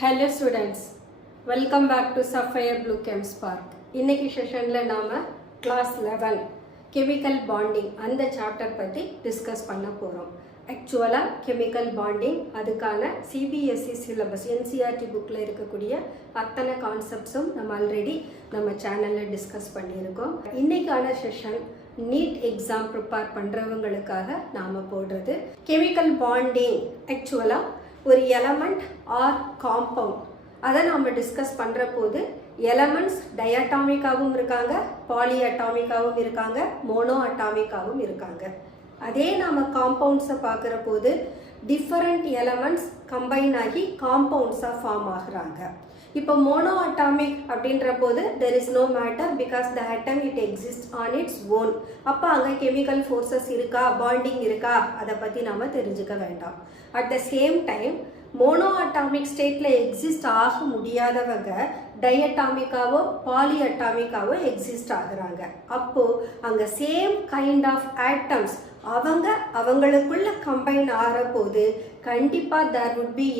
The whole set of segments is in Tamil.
Hello students, welcome back to Sapphire Blue Chem Spark. இன்னைக்கு செஷன்ல நாம class 11 chemical bonding அந்த சாப்டர் பத்தி டிஸ்கஸ் பண்ண போறோம். ஆக்சுவலா chemical bonding அதுக்கான CBSE syllabus NCERT bookல இருக்கக்கூடிய அத்தனை கான்செப்ட்ஸும் நம்ம ஆல்ரெடி நம்ம சேனல்ல டிஸ்கஸ் பண்ணியிருக்கோம். இன்னைக்கான செஷன் நீட் எக்ஸாம் ப்ரிப்பேர் பண்றவங்களுக்காக நாம போடுறது chemical bonding. ஆக்சுவலா ஒரு எலமெண்ட் ஆர் காம்பவுண்ட் அதை நாம் டிஸ்கஸ் பண்ணுற போது எலமெண்ட்ஸ் டயட்டாமிக்காகவும் இருக்காங்க, பாலி அட்டாமிக்காகவும் இருக்காங்க, மோனோ அட்டாமிக்காகவும் இருக்காங்க. அதே நாம் காம்பவுண்ட்ஸை பார்க்குற போது டிஃபரண்ட் எலமெண்ட்ஸ் கம்பைன் ஆகி காம்பவுண்ட்ஸாக ஃபார்ம் ஆகுறாங்க. இப்போ மோனோ அட்டாமிக் அப்படின்ற போது there is no matter because the atom it exist on its own. அப்போ அங்கே கெமிக்கல் ஃபோர்ஸஸ் இருக்கா, பாண்டிங் இருக்கா, அதை பற்றி நாம் தெரிஞ்சுக்க வேண்டாம். At the same time mono atomic ஸ்டேட்டில் எக்ஸிஸ்ட் ஆக முடியாதவங்க டயட்டாமிக்காவோ பாலி அட்டாமிக்காவோ எக்ஸிஸ்ட் ஆகுறாங்க. அப்போது அங்கே சேம் கைண்ட் ஆஃப் ஆட்டம்ஸ் அவங்களுக்குள்ள கம்பைன் ஆகிற போது கண்டிப்பாக there would be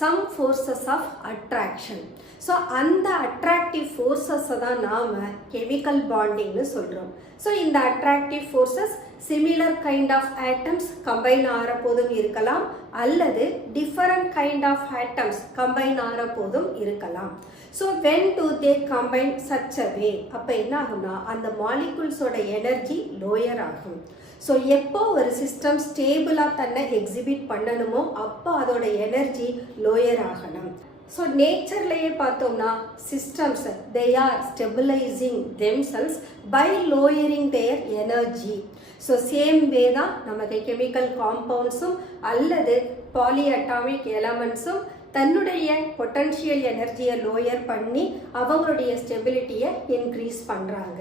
some forces of attraction. So அந்த அட்ராக்டிவ் ஃபோர்ஸஸை தான் நாம் கெமிக்கல் பாண்டிங்னு சொல்கிறோம். ஸோ இந்த attractive forces similar kind of atoms combine ஆகிற போதும் இருக்கலாம், அல்லது different kind of atoms combine ஆகிற போதும் இருக்கலாம். So when do they combine such a way, அப்போ என்ன ஆகும்னா அந்த மாலிகுல்ஸோட எனர்ஜி லோயர் ஆகும். ஸோ எப்போ ஒரு சிஸ்டம் ஸ்டேபிளாக தன்னை எக்ஸிபிட் பண்ணணுமோ அப்போ அதோட எனர்ஜி லோயர் ஆகணும். ஸோ நேச்சர்லேயே பார்த்தோம்னா systems they are stabilising themselves by lowering their energy. So same way தான் நமக்கு கெமிக்கல் காம்பவுண்ட்ஸும் அல்லது பாலி அட்டாமிக் எலமெண்ட்ஸும் தன்னுடைய பொட்டன்ஷியல் எனர்ஜியை லோயர் பண்ணி அவங்களுடைய ஸ்டெபிலிட்டியை இன்க்ரீஸ் பண்ணுறாங்க.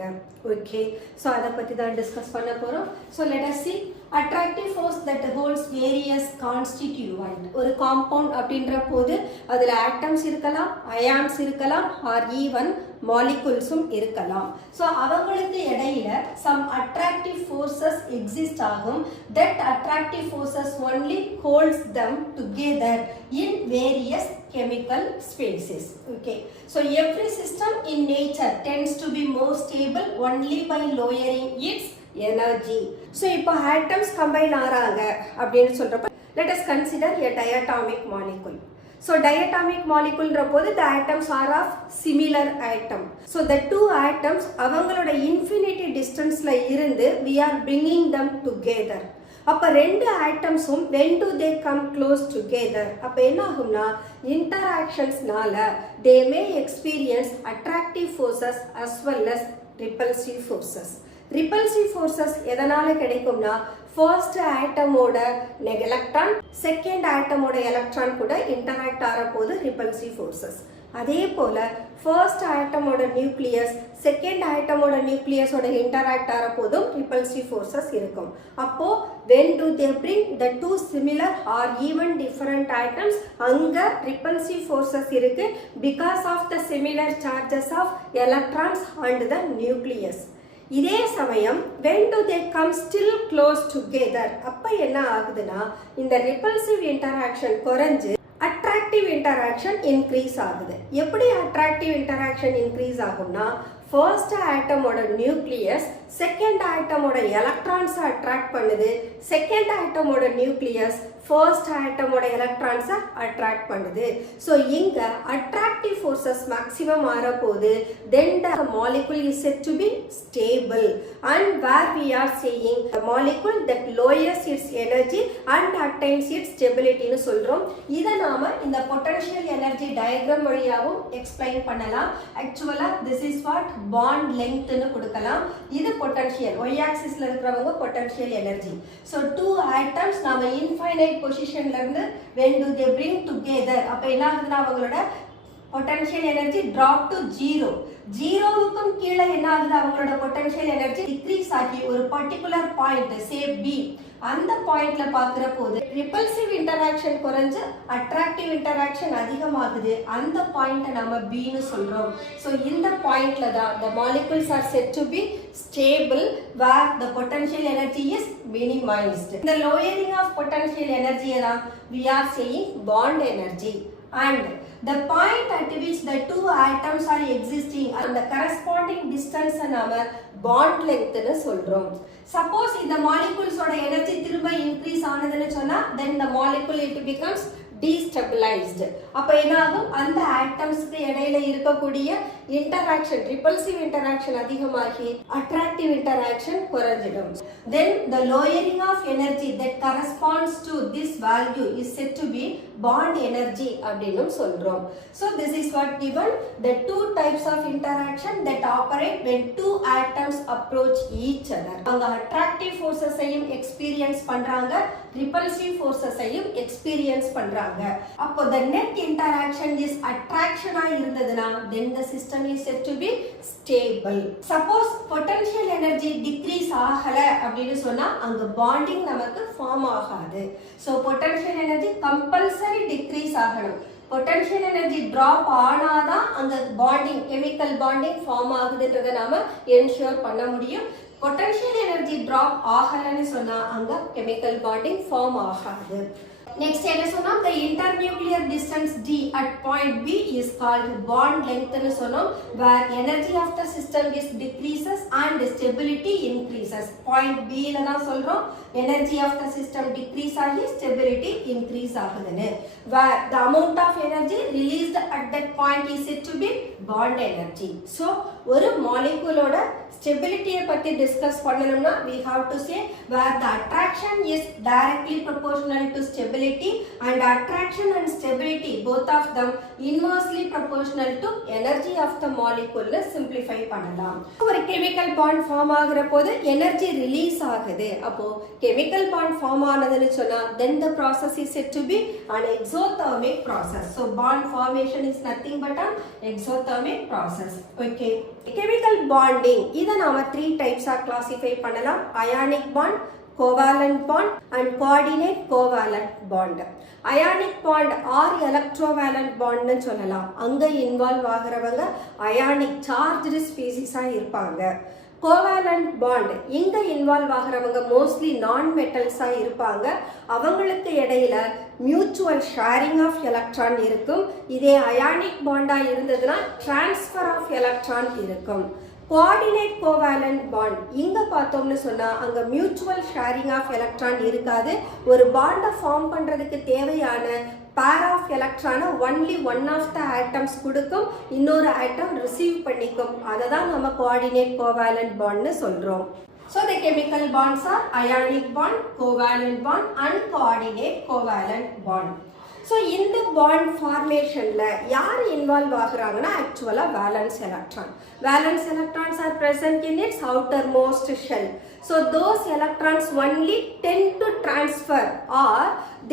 ஓகே, ஸோ அதை பற்றி தான் டிஸ்கஸ் பண்ண போகிறோம். So let us see attractive force that holds various constituent. ஒரு காம்பவுண்ட் அப்படின்ற போது அதில் ஆட்டம்ஸ் இருக்கலாம், அயான்ஸ் இருக்கலாம், ஆர் ஈவன் மாலிகுல்ஸும் இருக்கலாம். ஸோ அவங்களுக்கு இடையில some attractive forces exist ஆகும். That attractive forces only holds them together in various chemical spaces. Okay, so every system in nature tends to be more stable only by lowering its energy. So இப்போ atoms combine ஆறாங்க அப்படின்னு சொல்றப்ப let us consider a diatomic molecule. So diatomic molecule போது the atoms are of similar atom. So the two atoms அவங்களோட infinity distanceல இருந்து we are bringing them together. அப்போ ரெண்டு ஆட்டம்ஸும் when do they come close together, அப்போ என்ன ஆகும்னா இன்டராக்ஷன்ஸ்னால they may experience attractive forces as well as repulsive forces. Repulsive forces எதனால கிடைக்கும்னா ஃபர்ஸ்ட் ஆட்டமோட எலக்ட்ரான் செகண்ட் ஆட்டமோட எலக்ட்ரான் கூட இன்டராக்ட் ஆகிற போது ரிப்பல்சிவ் ஃபோர்ஸஸ். அதே போல ஃபர்ஸ்ட் ஆட்டமோட நியூக்ளியஸ் செகண்ட் ஆட்டமோட நியூக்ளியஸோட இன்டராக்ட் ஆகிற போதும் ரிப்பல்சிவ் ஃபோர்ஸஸ் இருக்கும். அப்போ when do they bring the two similar or even different atoms, அங்க ரிப்பல்சிவ் ஃபோர்ஸஸ் இருக்கு because of the similar charges of electrons and the nucleus. இதே சமயம் when do they come still close together, அப்போ என்ன ஆகுதுன்னா இந்த ரிப்பல்சிவ் இன்டராக்ஷன் குறைஞ்சு அட்ராக்டிவ் இன்டராக்ஷன் இன்க்ரீஸ் ஆகுது. எப்படி அட்ராக்டிவ் இன்டராக்ஷன் இன்க்ரீஸ் ஆகும்னா ஃபர்ஸ்ட் ஆட்டமோட நியூக்ளியஸ் செகண்ட் ஆட்டமோட எலக்ட்ரான்ஸை அட்ராக்ட் பண்ணுது, செகண்ட் ஆட்டமோட நியூக்ளியஸ் ஃபர்ஸ்ட் ஆட்டமோட எலக்ட்ரான்ஸை அட்ராக்ட் பண்ணுது. ஸோ இங்கே அட்ராக்டிவ் ஃபோர்ஸஸ் மேக்ஸிமம் ஆகிற போது then the molecule is said to be stable and where we are saying the molecule that lowers its energy and attains its ஸ்டெபிலிட்டின்னு சொல்கிறோம். இதை நாம் இந்த பொட்டன்ஷியல் எனர்ஜி டயக்ராம் வழியாகவும் எக்ஸ்பிளைன் பண்ணலாம். ஆக்சுவலாக திஸ் இஸ் வாட் பாண்ட் லெங்க்த்னு கொடுக்கலாம். இது பொட்டன்ஷியல் ஒய் ஆக்சிஸ்ல இருக்கிறவங்க potential energy. So two atoms நாம இன்ஃபைனைட் பொசிஷன்ல இருந்து when do they bring together, அப்ப என்ன ஆகுதுன்னா அவங்களோட potential energy drop to zero. ஜீரோவுக்கும் கீழே என்ன ஆகுது அவங்களோட பொட்டன்ஷியல் எனர்ஜி டிக்ரீஸ் ஆகி ஒரு பர்டிகுலர் பாயிண்ட் சே பி அந்த பாயிண்ட்ல பாக்குற போது ரிப்பல்சிவ் இன்டராக்ஷன் குறைஞ்சு அட்ராக்டிவ் இன்டராக்ஷன் அதிகமாகுது. அந்த பாயிண்ட நம்ம பின்னு சொல்றோம். ஸோ இந்த பாயிண்ட்ல தான் the molecules are said to be stable where the potential energy is minimized. இந்த lowering of potential energy தான் we are saying bond energy. and the point at which the two atoms are existing and the corresponding distance நாம bond length னு சொல்றோம். Suppose இந்த molecules ஓட energy திரும்ப increase ஆனதுன்னு சொன்னா then the molecule it becomes destabilized. அப்ப என்ன ஆகும், அந்த ஆட்டம்ஸ்க்கு இடையில இருக்கக்கூடிய interaction, repulsive interaction அதிகமாகி attractive interaction குறைஞ்சிடும். Then the lowering of energy that corresponds to this value is said to be bond energy அப்படினு சொல்றோம். So this is what given the two types of interaction that operate when two atoms approach each other. அவங்க attractive forces ஐயும் experience பண்றாங்க, repulsive forces ஐயும் experience பண்றாங்க. அப்போ the net interaction is attraction ஆ இருந்ததுனா then the system is said to be stable. Suppose potential energy decrease ஆகல அப்படினு சொன்னா அங்க bonding நமக்கு form ஆகாது. So potential energy compulsory decrease ஆகணும். potential energy drop ஆனாதான் அங்க bonding, chemical bonding form ஆகுதுன்றதை நாம ensure பண்ண முடியும். potential energy drop ஆகலன்னு சொன்னா அங்க chemical bonding form ஆகாது. Next என்ன சொன்னோம், the internuclear distance d at point B is called bond length னு சொன்னோம், where energy of the system is decreases and stability increases. Point B ல தான் சொல்றோம் energy of the system decrease ஆகி stability increase ஆகுதுன்னு. Where the amount of energy released at that point is said to be bond energy. So ஒரு moleculeோட stability பத்தி discuss பண்ணனும்னா we have to say where the attraction is directly proportional to stability and attraction and stability both of them inversely proportional to energy of the molecule னு simplify பண்ணலாம். ஒரு chemical bond form ஆகுற போது energy release ஆகுது. அப்போ chemical bond form ஆனதுன்னு சொன்னா then the process is said to be an exothermic process. So bond formation is nothing but an exothermic process. Okay. Chemical bonding இத நாம 3 types ஆ classify பண்ணலாம். Ionic bond, covalent bond and coordinate covalent bond. Ionic bond or electrovalent bond னு சொல்லலாம். அங்க இன்வால்வ் ஆகுறவங்க ionic charged species ஆ இருப்பாங்க. கோவேலண்ட் பாண்ட் இங்க இன்வால்வ் ஆகிறவங்க மோஸ்ட்லி நான் மெட்டல்ஸா இருப்பாங்க. அவங்களுக்கு இடையில மியூச்சுவல் ஷேரிங் ஆஃப் எலக்ட்ரான் இருக்கும். இதே அயானிக் பாண்டா இருந்ததுன்னா டிரான்ஸ்ஃபர் ஆஃப் எலக்ட்ரான் இருக்கும். கோஆர்டினேட் கோவேலண்ட் பாண்ட் இங்க பார்த்தோம்னு சொன்னா அங்க மியூச்சுவல் ஷேரிங் ஆஃப் எலக்ட்ரான் இருக்காது. ஒரு பாண்டை ஃபார்ம் பண்றதுக்கு தேவையான pair of electron only one of the atoms கொடுக்கும், இன்னொரு atom receive பண்ணிக்கும். அததான் நம்ம coordinate covalent bond னு சொல்றோம். So the chemical bonds are ionic bond, covalent bond and coordinate covalent bond. So இந்த bond formationல யார் involve ஆகுறாங்கன்னா actually valence electron. Valence electrons are present in its outermost shell. So those electrons only tend to transfer or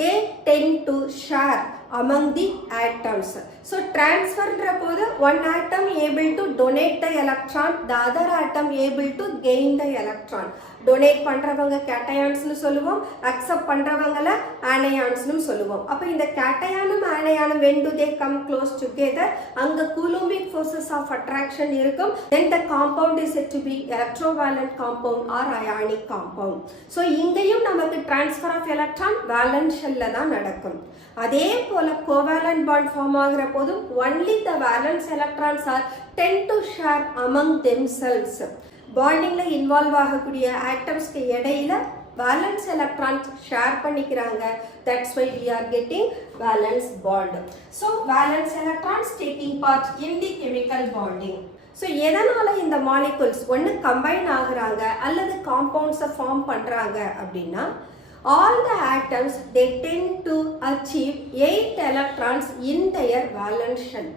they tend to share among the atoms. So transfer போது one atom able to donate the electron, the other atom able to gain the electron. donate பண்றவங்க cations னு சொல்லுவோம், accept பண்றவங்கள anions னு சொல்லுவோம். அப்ப இந்த cationum anion when do they come close together, அங்க coulombic forces of attraction இருக்கும். Then the compound is said to be electrovalent compound or ionic compound. So இங்கேயும் நமக்கு transfer of electron valence shell தான் நடக்கும். அதே போல covalent bond form ஆகிற போதும் only the valence electrons are tend to share among themselves. பாண்டிங்ல இன்வால்வ் ஆகக்கூடிய ஆட்டம்ஸ்க்கு இடையில valence electrons ஷேர் பண்ணிக்கிறாங்க. That's why we are getting valence bond. So valence electrons taking part in the chemical bonding. So எதனால இந்த மாலிகுல்ஸ் ஒன்று கம்பைன் ஆகுறாங்க அல்லது காம்பவுண்ட்ஸை ஃபார்ம் பண்றாங்க அப்படின்னா all the atoms they tend to achieve 8 electrons in their valence shell.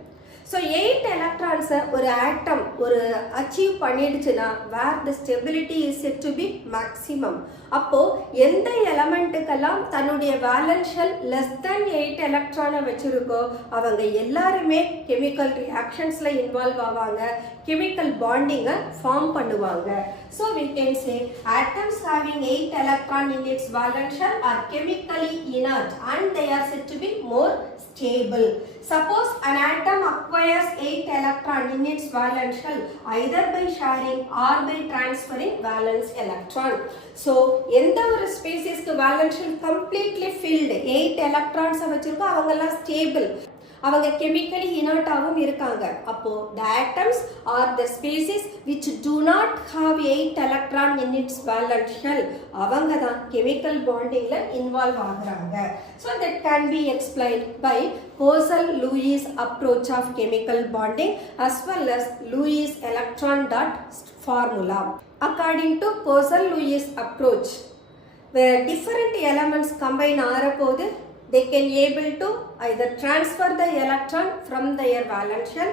So 8 electrons ஒரு atom ஒரு achieve பண்ணிடுச்சுன்னா where the stability is said to be maximum. அப்போ எந்த எலமெண்ட்டுக்கெல்லாம் தன்னுடைய valence shell less than 8 electron வச்சிருக்கோ அவங்க எல்லாருமே chemical reactionsல involve ஆவாங்க, chemical bonding form பண்ணுவாங்க. So we can say atoms having 8 electron in its valence shell are chemically inert and they are said to be more stable. Suppose an atom acquires 8 electron in its valence shell either by sharing or by transferring valence electron. So எந்த ஒரு ஸ்பீசிஸ்க்கு valence shell completely filled 8 electrons வச்சிருக்கோ அவங்கெல்லாம் stable. அவங்க கெமிக்கலி இனர்ட்டாகவும் இருக்காங்க. அப்போ the atoms are the species which do not have 8 electron in its valence shell. அவங்க தான் chemical bondingல involve ஆகுறாங்க. So that can be explained by Poisson-Lewis approach of chemical bonding as well as Lewis electron dot formula. According to Poisson-Lewis approach, where different elements combine ஆறபோது they can able to either transfer the electron from their valence shell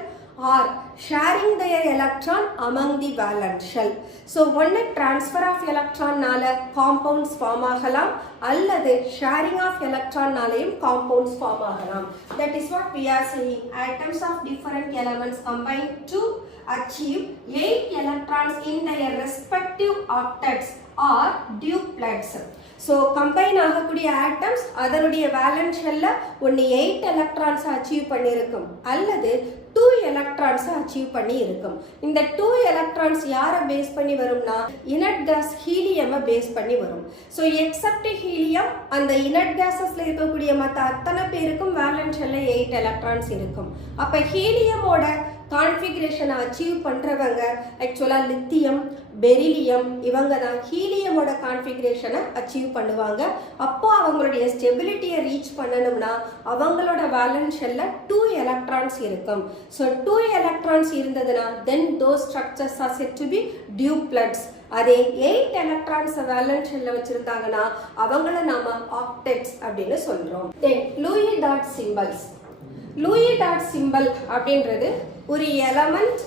or sharing their electron among the valence shell. So one transfer of electron நால compounds form ஆகலாம் அல்லது sharing of electron நாலையும் compounds form ஆகலாம். That is what we are saying. Atoms of different elements combine to achieve 8 electrons in their respective octets or duplets. So combine ஆகக்கூடிய atoms அதனுடைய valence shell ஒன்று 8 electrons அச்சீவ் பண்ணியிருக்கும் அல்லது 2 electrons அச்சீவ் பண்ணி இருக்கும். இந்த 2 electrons யாரை பேஸ் பண்ணி வரும்னா இனர்ட் கேஸ் ஹீலியம் பேஸ் பண்ணி வரும். ஸோ எக்ஸப்ட் ஹீலியம் அந்த இனர்ட் கேஸஸ்ல இருக்கக்கூடிய மற்ற அத்தனை பேருக்கும் வேலன்ஸ் ஷெல்ல 8 electrons இருக்கும். அப்போ ஹீலியமோட கான்ஃபிகரேஷனை அச்சீவ் பண்ணுறவங்க ஆக்சுவலாக லித்தியம், பெரிலியம் இவங்க தான் ஹீலியமோட கான்ஃபிகரேஷனை அச்சீவ் பண்ணுவாங்க. அப்போ அவங்களுடைய ஸ்டெபிலிட்டியை ரீச் பண்ணணும்னா அவங்களோட வேலன்ஸ் ஷெல்ல 2 electrons இருக்கும். ஸோ 2 electrons இருந்ததுன்னா then those structures are said to be duplets. அதே 8 electrons வேலன்ஸ் ஷெல்ல வச்சிருந்தாங்கன்னா அவங்கள நாம ஆக்டெட்ஸ் அப்படின்னு சொல்றோம். Then Lewis dot symbols. Lewis dot symbol அப்படின்றது ஒரு எலமெண்ட்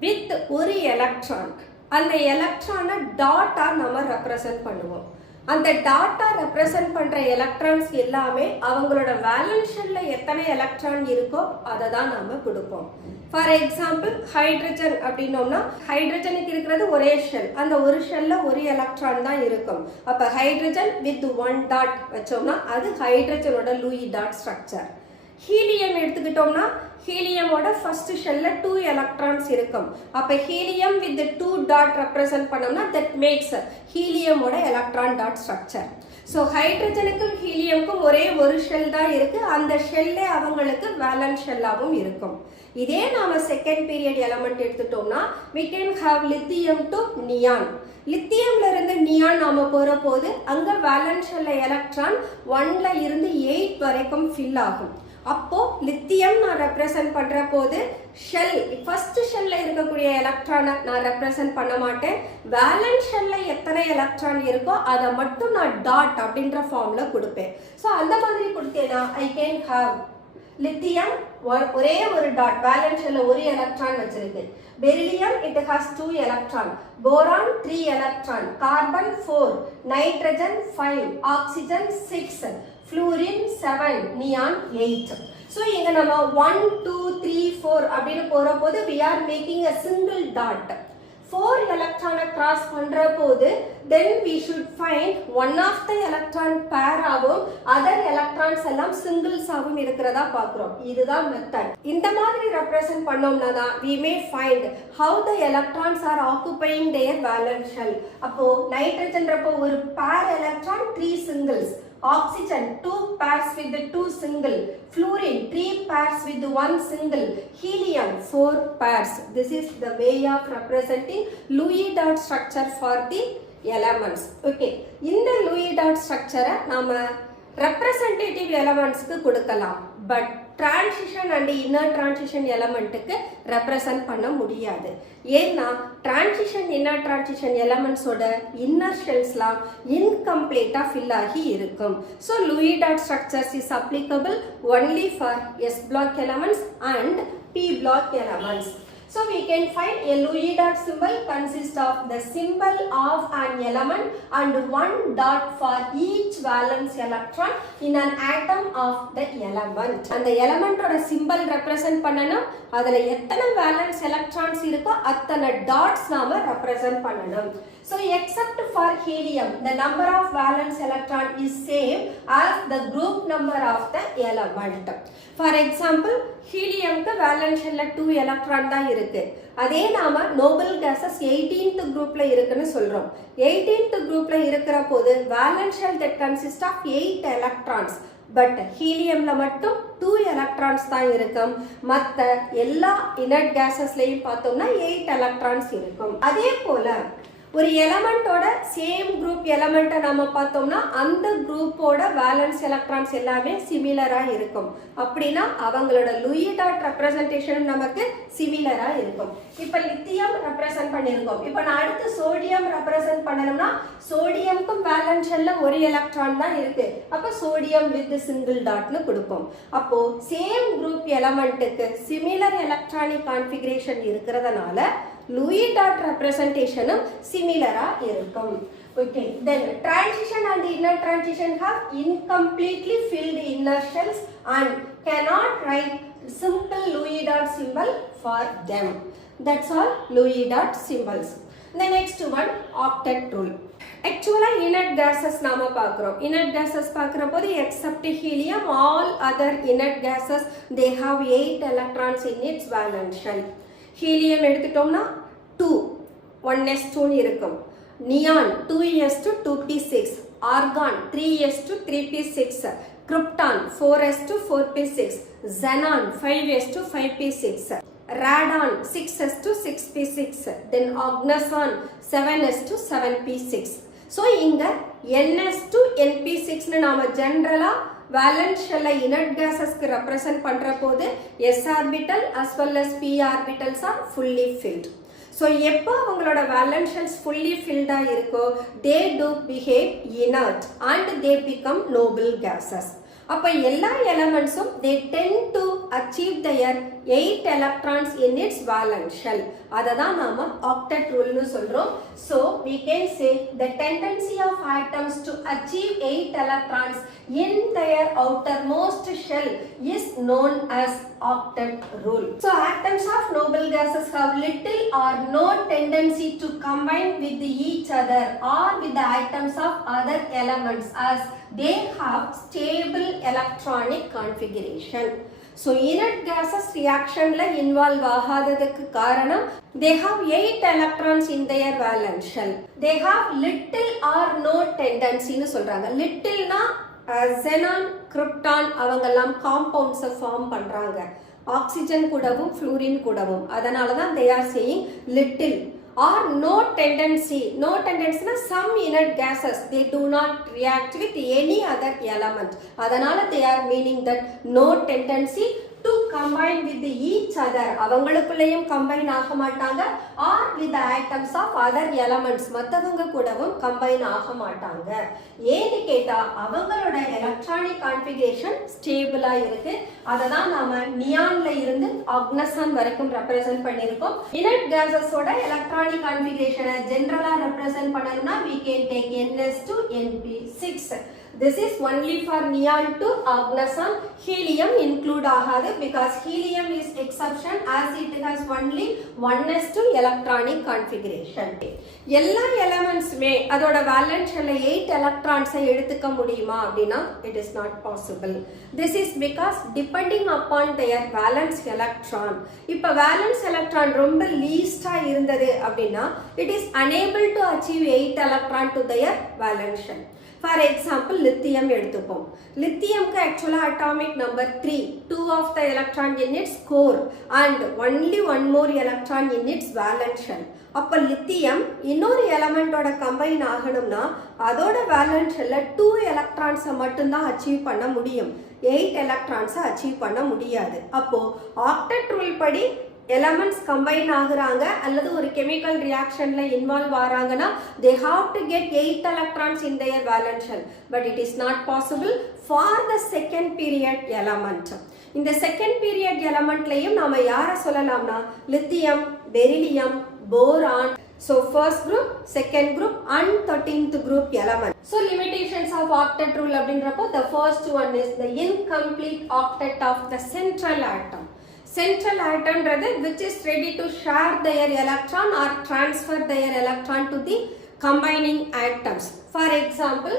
வித் ஒரு எலக்ட்ரான். அந்த எலக்ட்ரானை டாட்டா நம்ம ரெப்ரசன்ட் பண்ணுவோம். அந்த டாட்டா ரெப்ரசன்ட் பண்ற எலக்ட்ரான்ஸ் எல்லாமே அவங்களோட வேலன்ஸ் ஷெல்ல எத்தனை எலக்ட்ரான் இருக்கோ அதை தான் நாம கொடுப்போம். ஃபார் எக்ஸாம்பிள் ஹைட்ரஜன் அப்படின்னோம்னா ஹைட்ரஜனுக்கு இருக்கிறது ஒரே ஷெல், அந்த ஒரு ஷெல்ல ஒரு எலக்ட்ரான் தான் இருக்கும். அப்ப ஹைட்ரஜன் வித் 1 டாட் வச்சோம்னா அது ஹைட்ரஜனோட லூயி டாட் ஸ்ட்ரக்சர். ஹீலியம் எடுத்துக்கிட்டோம்னா ஹீலியமோட ஃபர்ஸ்ட் ஷெல்ல 2 electrons இருக்கும். அப்ப ஹீலியம் வித் 2 டாட் ரெப்ரசன்ட் பண்ணோம்னா தட் மேக்ஸ் ஹீலியமோட எலக்ட்ரான் டாட் ஸ்ட்ரக்சர். ஸோ ஹைட்ரஜனுக்கும் ஹீலியமுக்கும் ஒரே ஒரு ஷெல் தான் இருக்கு, அந்த ஷெல்லே அவங்களுக்கு வேலன்ஸ் ஷெல்லாகவும் இருக்கும். இதே நாம செகண்ட் பீரியட் எலமெண்ட் எடுத்துட்டோம்னா we can have lithium to neon. லித்தியம்ல இருந்து நியான் நாம போற போது அங்க வேலன்ஸ் ஷெல்ல எலக்ட்ரான் 1ல இருந்து 8 வரைக்கும் ஃபில் ஆகும். அப்போ லித்தியம் நான் ரெப்ரசன்ட் பண்ற போது ஷெல் ஃபர்ஸ்ட் ஷெல்ல இருக்கக்கூடிய எலக்ட்ரானை நான் ரெப்ரசன்ட் பண்ண மாட்டேன். வேலன்ஸ் ஷெல்ல எத்தனை எலக்ட்ரான் இருக்கோ அதை மட்டும் நான் டாட் அப்படின்ற ஃபார்ம்ல கொடுப்பேன். ஸோ அந்த மாதிரி கொடுத்தேன்னா ஐ கேன் ஹாவ் லித்தியம் ஒரே ஒரு டாட் வேலன்ஸ் ஷெல்ல ஒரு எலக்ட்ரான் வச்சிருக்கு. Beryllium it has 2 electron, boron 3 electron, carbon 4, nitrogen 5, oxygen 6, fluorine 7, neon 8. So இங்க நம்ம 1 2 3 4 அப்படினு போற போது we are making a single dot. 4 electron cross பண்ற போது then we should find one of the electron pair ஆகும் other electrons எல்லாம் singles ஆகும் இருக்கிறதா பார்க்கிறோம். இதுதான் மெத்தட். இந்த மாதிரி ரெப்ரசன்ட் பண்ணோம்னா தான் we may find how the electrons are occupying their valence shell. அப்போ நைட்ரஜன்றப்போ ஒரு pair electron 3 singles, oxygen 2 pairs with the 2 single, fluorine 3 pairs with 1 single, helium 4 pairs. This is the way of representing Lewis dot structure for the elements. Okay, இந்த Lewis dot structure நாம representative elements க்கு கொடுக்கலாம், but transition and inner transition elementக்கு represent பண்ண முடியாது. ஏன்னா transition inner transition elements ஓட inner shellsலாம் incomplete fill ஆகி இருக்கும். So Lewis dot structures is applicable only for S block elements and P block elements. So we can find a Lewis dot symbol consists of the symbol of an element and 1 dot for each valence electron in an atom of the element. அந்த element ஓட symbol represent பண்ணனும், அதுல எத்தனை valence electrons இருக்கோ அத்தனை dots நாம represent பண்ணனும். So except for helium, the number of valence electron is same as the group number of the element. For example, heliumக்கு valence shellல 2 electron தான் இருக்கு. அதே நாம noble gases 18th groupல இருக்குன்னு சொல்றோம். 18th groupல இருக்கிற போது valence shell that consists of 8 electrons but ஹீலியம்ல மட்டும் 2 எலக்ட்ரான்ஸ் தான் இருக்கும். மற்ற எல்லா இனர்ட் கேசஸ்லையும் பார்த்தோம்னா 8 எலக்ட்ரான்ஸ் இருக்கும். அதே போல ஒரு எலமெண்டோட சேம் குரூப் எலமெண்ட்டை நம்ம பார்த்தோம்னா அந்த குரூப்போட வேலன்ஸ் எலக்ட்ரான்ஸ் எல்லாமே சிமிலரா இருக்கும். அப்படின்னா அவங்களோட லூயி டாட் ரெப்ரசன்டேஷன் நமக்கு சிமிலரா இருக்கும். இப்போ லித்தியம் ரெப்ரசன்ட் பண்ணியிருக்கோம். இப்போ நான் அடுத்து சோடியம் ரெப்ரசன்ட் பண்ணணும்னா சோடியம்க்கும் வேலன்ஸ் ஷெல்ல ஒரு எலக்ட்ரான் தான் இருக்கு. அப்போ சோடியம் வித் சிங்கிள் டாட்னு கொடுப்போம். அப்போ சேம் குரூப் எலமெண்ட்டுக்கு சிமிலர் எலக்ட்ரானிக் கான்ஃபிகரேஷன் இருக்கிறதுனால லூயி டாட் ரெப்ரசன்டேஷனும் சிமிலரா இருக்கும். Okay, then transition and inner transition have incompletely filled inner shells and cannot write simple Lewis dot symbol for them. That's all Lewis dot symbols. The next one, octet rule. Actually inert gases நாம பார்க்கிறோம். inert gases பார்க்கிற போது except helium all other inert gases they have 8 electrons in its valence shell. Helium எடுத்துட்டோம்னா 2 1s2 இருக்கும். Neon 2s to 2p6, argon 3s to 3p6, krypton 4s to 4p6, xenon 5s to 5p6, radon 6s to 6p6, then oganesson 7s to 7p6. So இங்க ns to np6 னு நாம ஜெனரலா valence shell inert gases க்கு represent பண்ற போது s orbital as well as p orbitals are fully filled. So எப்போ அவங்களோட valence shells fully filled ஆ இருக்கோ they do behave inert and they become noble gases. அப்ப எல்லா எலிமெண்ட்ஸும் they tend to achieve their 8 electrons in its valence shell. அததான் நாம octet rule னு சொல்றோம். So we can say the tendency of atoms to achieve 8 electrons in their outermost shell is known as octet rule. So atoms of noble gases have little or no tendency to combine with each other or with the atoms of other elements as they have stable electronic configuration. So inert gases reaction la involve ஆகாததுக்கு காரணம் they have 8 electrons in their valence shell. They have little or no tendency னு சொல்றாங்க. little னா xenon, krypton அவங்கெல்லாம் compounds ஃபார்ம் பண்றாங்க. ஆக்சிஜன் கூடவும் ஃப்ளூரின் கூடவும். அதனால தான் they are saying little or no tendency. No tendency na some inert gases they do not react with any other element. அதனால they are meaning that no tendency to combine with each other. அவங்களுக்குள்ளேயும் combine ஆக மாட்டாங்க or with the atoms of other elements. மத்தவங்க கூடவும் combine ஆக மாட்டாங்க. ஏன்னு கேட்டா அவங்களோட electronic configuration stable-ஆ இருக்கு. அததான் நாம நியான்ல இருந்து oganesson வரைக்கும் represent பண்ணிருக்கோம். inert gases ஓட electronic configuration general-ஆ represent பண்ணனும்னா we can take ns to np6. This is only for neon to oganesson. Helium include ஆகாது because helium is exception as it has only 1s2 electronic configuration. எல்லா எலிமெண்ட்ஸ்மே அதோட valence shell 8 electrons எடுத்துக்க முடியுமா அப்படினா it is not possible. This is because depending upon their valence electron. இப்ப valence electron ரொம்ப least இருந்தது அப்படினா it is unable to achieve 8 electron to their valence shell. For example, lithium எடுத்துப்போம். lithiumக்கு actually atomic number 3, 2 of the electron in its core and only one more electron in its valence shell. அப்ப lithium இன்னொரு எலிமெண்டோட கம்பைன் ஆகணும்னா அதோட valence shell 2 electrons மட்டும்தான் அச்சீவ் பண்ண முடியும். 8 electrons அச்சீவ் பண்ண முடியாது. அப்போ octet rule படி elements combine ஆகுறாங்க அல்லது ஒரு chemical reactionல involve ஆறாங்கன்னா they have to get 8 electrons in their valence shell, but it is not possible for the second period element. இந்த second period elementலயும் நாம யாரை சொல்லலாம்னா lithium, beryllium, boron. So first group, second group and 13th group element. So limitations of octet rule அப்படின்றப்போ the first one is the incomplete octet of the central atom. Central atom which is ready to share their electron or transfer their electron to the combining atoms. For example,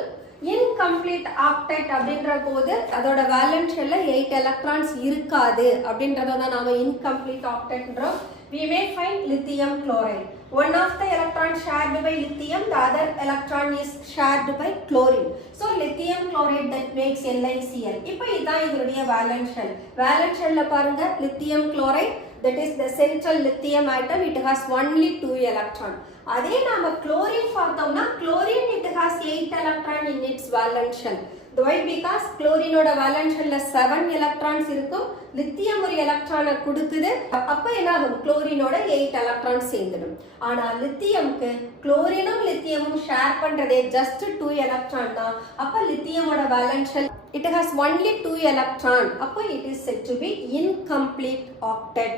incomplete octet அப்படின்ற போது அதோட valence shell 8 electrons இருக்காது அப்படின்றத தான் நாம incomplete octetன்றோம். we may find lithium chloride. One of the electron shared by lithium, the other electron is shared by chlorine. So lithium chloride that makes LiCl. இப்போ இதான் இதனுடைய valence shell. Valence shell பாருங்க lithium chloride, that is the central lithium atom, it has only 2 electron. அதே நாம chlorine பார்த்தோம்னா chlorine it has 8 electron in its valence shell. Why? Because chlorine ஓட valence shell 7 electrons இருக்கும், lithium ஒரு electron கொடுக்குது, அப்ப என்ன ஆகும் chlorine ஓட 8 electrons சேர்ந்துடும். ஆனா lithiumக்கு chlorineம் lithiumம் ஷேர் பண்றதே just 2 electron தான். அப்ப lithium ஓட valence shell it has only 2 electron. அப்ப it is said to be incomplete octet.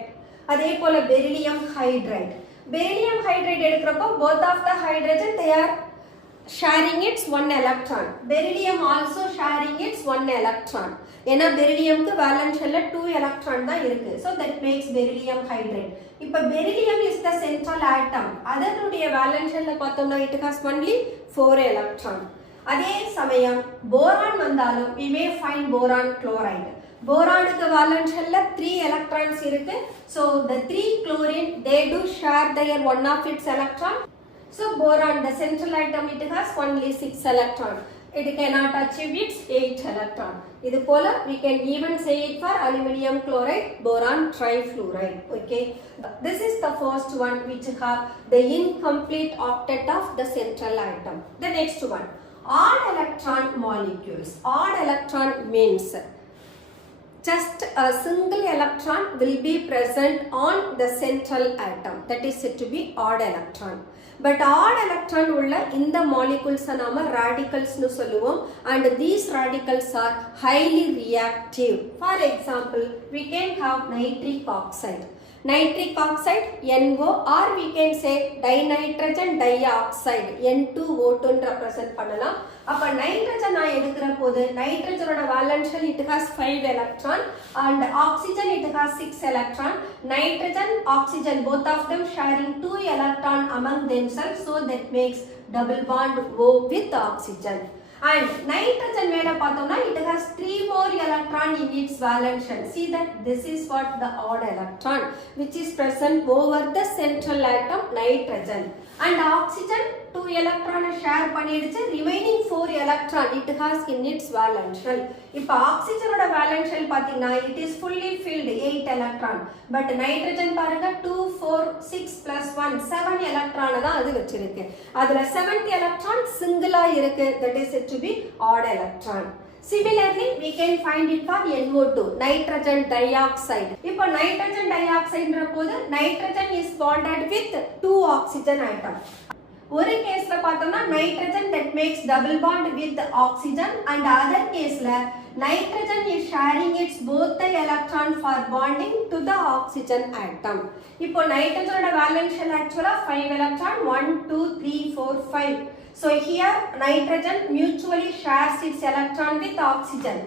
அதே போல beryllium hydride. Beryllium hydride எடுக்கிறப்போ both of the hydrogen they are sharing its 1 electron. Beryllium also sharing its 1 electron. ஏன்னா பெரிலியம்க்கு valence shell 2 electron தான் இருக்கு. So that makes beryllium hydride. இப்போ beryllium is the central atom. அதனுடைய valence shell பார்த்தோம்னா it has only 4 electron. அதே சமயம் boron வந்தாலும் we may find boron chloride. போரானுக்கு valence shell 3 electrons இருக்கு. So the 3 chlorine they do share their one of its electron. So boron, the central atom, it has only 6 electron. It cannot achieve its 8 electron. இது போல we can even say it for aluminium chloride, boron trifluoride. Okay. This is the first one which have the incomplete octet of the central atom. The next one, odd electron molecules. Odd electron means just a single electron will be present on the central atom. That is said to be odd electron. But odd electron உள்ள இந்த molecules நாம radicals னு சொல்லுவோம், and these radicals are highly reactive. For example, we can have nitric oxide. Nitric oxide NO, or we can say dinitrogen dioxide N2O2 represent பண்ணலாம். அப்ப nitrogen நான் எடுக்கிற போது nitrogenோட valence shell it has 5 electron and oxygen it has 6 electron. Nitrogen, oxygen both of them sharing 2 electron among themselves, so that makes double bond O with oxygen. And nitrogen மேல பார்த்தோம்னா it has 3 more electron in its valence shell. See that this is what the odd electron which is present over the central atom nitrogen. And oxygen 2 electron share பண்ணிடுச்சு, remaining 4 electron it has in its valence shell. இப்போ oxygen ஓட valence shell பாத்தீங்கன்னா it is fully filled 8 electron, but nitrogen பாருங்க 2 4 6 plus 1 7 electron தான் அது வச்சிருக்கு. அதுல 7th electron single-ஆ இருக்கு, that is said to be odd electron. Similarly, we can find it for NO2, nitrogen dioxide. இப்போ nitrogen dioxide ன்ற போது nitrogen is bonded with 2 oxygen atom. ஒரு கேஸ்ல பார்த்தோம்னா nitrogen that makes double bond with oxygen, and other கேஸ்ல nitrogen is sharing its both the electron for bonding to the oxygen atom. இப்போ nitrogenோட valence shell actually 5 electron 1 2 3 4 5. So here nitrogen mutually shares its electron with oxygen.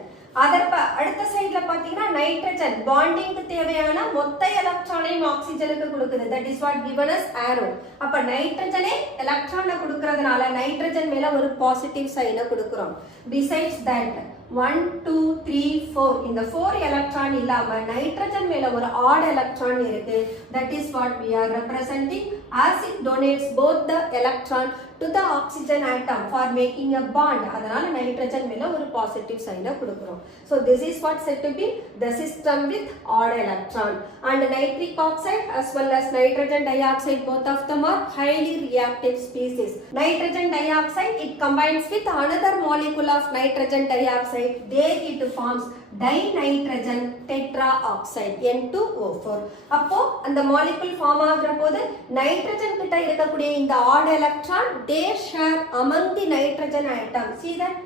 அடுத்த சைடுல பாத்தீங்கன்னா nitrogen bonding க்கு தேவையான மொத்த எலக்ட்ரானையும் ஆக்ஸிஜனுக்கு கொடுக்குது. That is what given as arrow. அப்ப நைட்ரஜனே எலக்ட்ரானை கொடுக்கிறதுனால நைட்ரஜன் மேல ஒரு பாசிட்டிவ் சைனை கொடுக்கிறோம். Besides that 1 2 3 4 இந்த 4 எலக்ட்ரான் இல்லாம நைட்ரஜன் மேல ஒரு odd electron இருக்கு. That is what we are representing as it donates both the electron to the oxygen atom for making a bond. அதனால நைட்ரஜன் மேல ஒரு பாசிட்டிவ் சைனை கொடுக்கிறோம். So this is what said to be the system with odd electron. And nitric oxide as well as nitrogen dioxide, both of them are highly reactive species. Nitrogen dioxide it combines with another molecule of nitrogen dioxide. There it forms dinitrogen tetraoxide N2O4. அப்போ அந்த molecule form ஆகுற போது nitrogen கிட்ட இருக்கக்கூடிய இந்த odd electron they share among the nitrogen atom. See that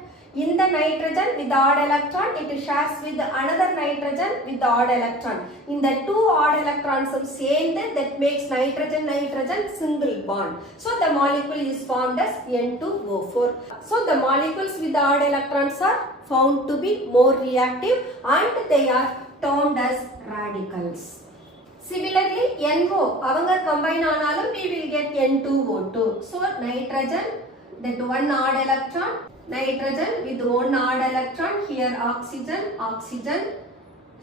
in the nitrogen with the odd electron it shares with another nitrogen with the odd electron. In the two odd electrons சேர்ந்து that makes nitrogen nitrogen single bond. So the molecule is formed as N2O4. So the molecules with the odd electrons are found to be more reactive and they are termed as radicals. Similarly, NO அவங்க combine ஆனாலும் we will get N2O2. So nitrogen, that one odd electron, nitrogen with one odd electron, here oxygen, oxygen.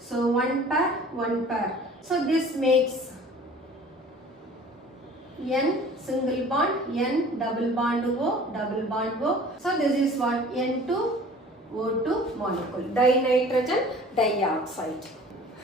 So one pair, one pair. So this makes N single bond, N double bond O, double bond O. So this is what N2O2 molecule, dinitrogen dioxide.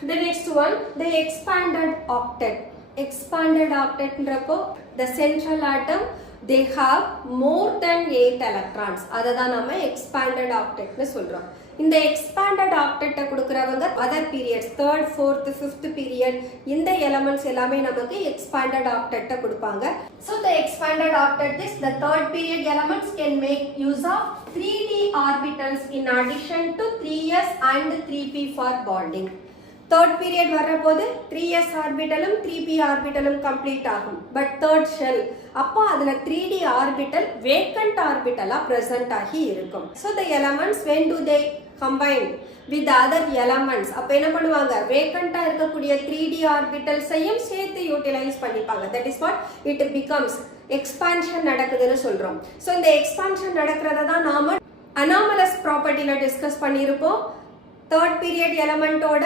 The next one, the expanded octet. Expanded octet ndrappo, the central atom, they have more than 8 electrons. அததான் நம்ம expanded octet னு சொல்றோம். இந்த expanded octet கொடுக்கறவங்க other periods, 3rd, 4th, 5th period, இந்த elements எல்லாமே நமக்கு expanded octet கொடுப்பாங்க. So the expanded octet is the 3rd period elements can make use of 3d orbitals in addition to 3s and 3p for bonding. 3rd period வரப்போது 3s ஆர்பிட்டலும் 3p ஆர்பிட்டலும் கம்ப்ளீட் ஆகும். பட் 3rd ஷெல் அப்போ அதுல 3d ஆர்பிட்டல் வேக்கண்ட் ஆர்பிட்டலா பிரசன்ட் ஆகி இருக்கும். So the elements when do they combine with the other elements? அப்ப என்ன பண்ணுவாங்க, வேக்கண்டா இருக்கக்கூடிய 3d ஆர்பிட்டல்ஸையும் சேர்த்து யூட்டிலைஸ் பண்ணிப்பாங்க. That is what it becomes expansion நடக்குதுன்னு சொல்றோம். So இந்த expansion நடக்கிறத தான் நாம anomalous propertyல டிஸ்கஸ் பண்ணியிருப்போம். 3rd period elementோட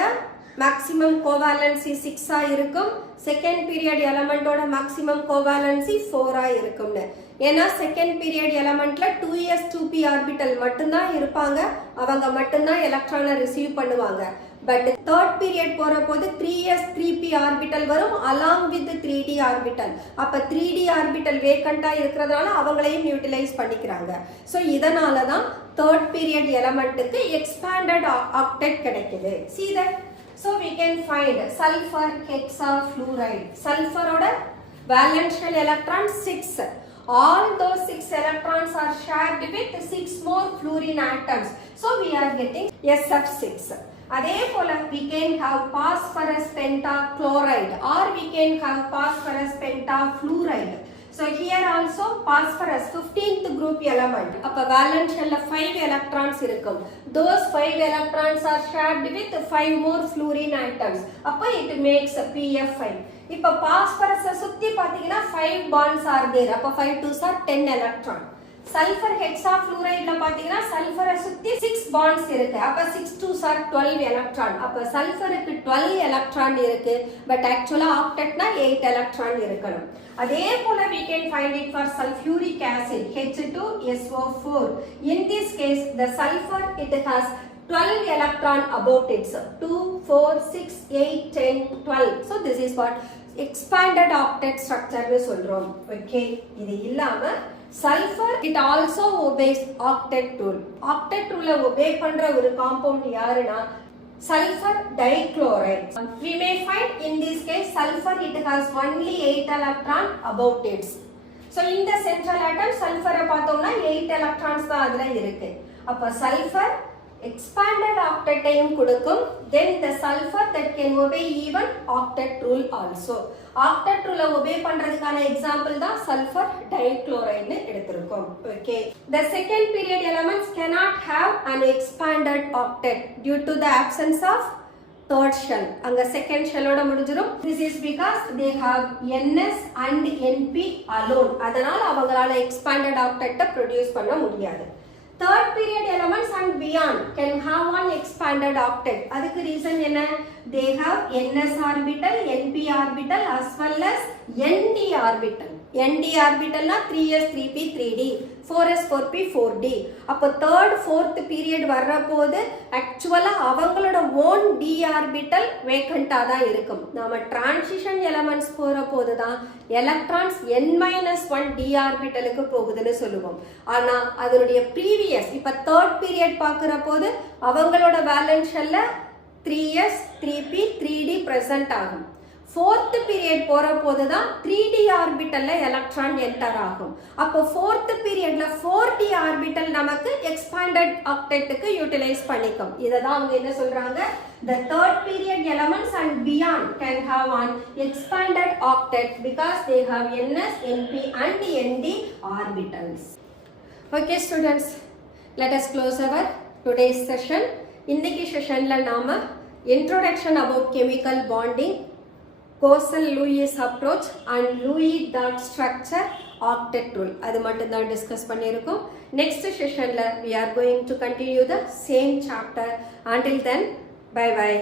maximum covalency 6 இருக்கும், second period elementோட maximum covalency 4 இருக்கும்னு. ஏன்னா second period elementல 2s 2p orbital மட்டும்தான் இருப்பாங்க, அவங்க மட்டும்தான் எலக்ட்ரானை ரிசீவ் பண்ணுவாங்க. பட் 3rd period போற போது 3s 3p orbital வரும் along with 3d orbital. அப்ப 3d orbital வேக்கண்டா இருக்கிறதுனால அவங்களையும் யூட்டிலைஸ் பண்ணிக்கிறாங்க. ஸோ இதனால தான் 3rd period elementக்கு expanded octet கிடைக்குது. See that? So we can find sulfur hexafluoride. Sulfur oda valence shell electron 6. All those 6 electrons are shared with 6 more fluorine atoms. So we are getting SF6. அதே போல we can have phosphorus pentachloride or we can have phosphorus pentafluoride. So here also phosphorus 15th group element. அப்ப valence shell 5 electrons இருக்கும். Those 5 electrons are shared with 5 more fluorine atoms. அப்ப it makes PF5. இப்ப phosphorus சுத்தி பாத்தீங்கன்னா 5 bonds are there. அப்ப 5 2s are 10 electron. Sulfur hexafluoride ல பாத்தீங்கன்னா sulfur சுத்தி 6 bonds இருக்கு. அப்ப 6 2s are 12 electron. அப்ப sulfurக்கு 12 electron இருக்கு. But actually octetனா 8 electron இருக்கணும். அதே போல we can find it for sulfuric acid H2SO4. In this case the sulfur it has 12 electron about it. So 2 4 6 8 10 12. So this is what expanded octet structure னு சொல்றோம். Okay, இது இல்லாம sulfur it also obeys octet rule. Octet rule obey பண்ற ஒரு காம்பவுண்ட் யாருன்னா sulfur dichloride. We may find in this case sulfur it has only 8 electron about it. So in the central atom sulfur பார்த்தோம்னா 8 electrons தான் அதுல இருக்கு. அப்ப sulfur expanded octet ஐயும் கொடுக்கும். Then the sulfur that can obey even octet rule also. Octet rule obey பண்றதுக்கான எக்ஸாம்பிள் தான் sulfur dichloride னு எடுத்திருக்கோம். Okay. The second period elements cannot have an expanded octet due to the absence of third shell. அங்க second shell ஓட முடிஞ்சிரும். This is because they have NS and NP alone. அதனால அவங்களால expanded octet produce பண்ண முடியாது. Third period elements and beyond can have one expanded octet. அதுக்கு reason என்ன? They have NS orbital, NP orbital as well as ND orbital. ND orbital na 3s 3p 3d, 4s 4p 4d. அப்போ 3rd 4th period வர்ற போது actually அவங்களோட own d orbital vacant தான் இருக்கும். நாம transition elements போற போது தான் electrons n-1 d orbitalக்கு போகுதுன்னு சொல்லுவோம். ஆனா அதனுடைய previous இப்ப 3rd period பார்க்குற போது அவங்களோட valence shell 3s 3p 3d present ஆகும். 4th period போற போது தான் 3d ஆர்பிட்டல்ல எலக்ட்ரான் என்டர் ஆகும். அப்போ 4th periodல 4d ஆர்பிட்டல் நமக்கு expanded octetக்கு யூட்டிலைஸ் பண்ணிக்கும். இத தான் அவங்க என்ன சொல்றாங்க? The third period elements and beyond can have an expanded octet because they have NS, NP and ND orbitals. Okay students, let us close our today's session. இன்னைக்கு செஷன்ல நாம introduction about chemical bonding, Koszal-Lewis approach and Lewis dot structure, octet rule அது மட்டும் தான் டிஸ்கஸ் பண்ணியிருக்கோம். நெக்ஸ்ட் செஷன்ல we are going to continue the same chapter. Until then, bye bye.